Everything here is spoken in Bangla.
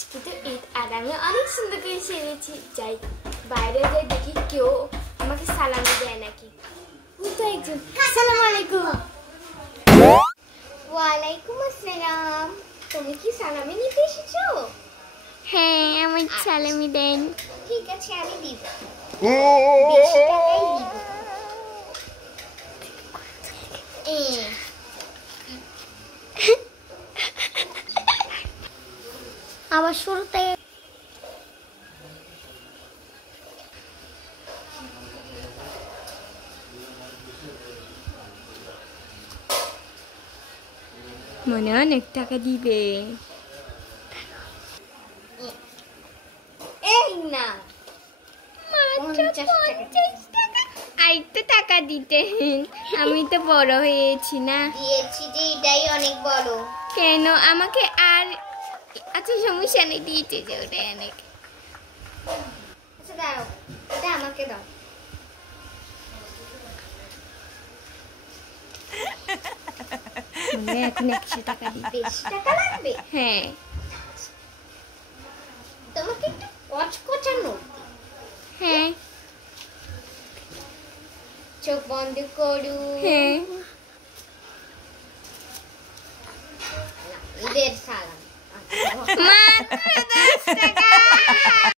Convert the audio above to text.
আজকে তো ঈদ আর আমি অনেক সুন্দর করে সেরেছি। যাই বাইরে যাই দেখি কেউ আমাকে সালাম দেয় নাকি। তো একজন আসসালামু আলাইকুম। ওয়ালাইকুম আসসালাম। তুমি কি সালামি নিতে এসেছো? হ্যাঁ, আমার সালামি দেন। ঠিক আছে, আমি দিব। বেশি টাকাই দিব। আবার শুরুতে মনে অনেক টাকা দিবে। এই না, মাত্র 50 টাকা। আরেকটু টাকা দিতেন, আমি তো বড় হয়েছি না। দিয়েছি যে, এটাই অনেক বড়। কেন আমাকে আর আচ্ছা সমস্যা নেই, দিয়েছে যে ওটাই অনেক। আচ্ছা দাও, এটা আমাকে দাও। এখন 100 টাকা দিবে। 20 টাকা লাগবে? হ্যাঁ। তোমাকে একটু কচকচা নোট দিই। হ্যাঁ। চোখ বন্ধ করু। হ্যাঁ। ঈদের সালাম। মাত্র 10 টাকা।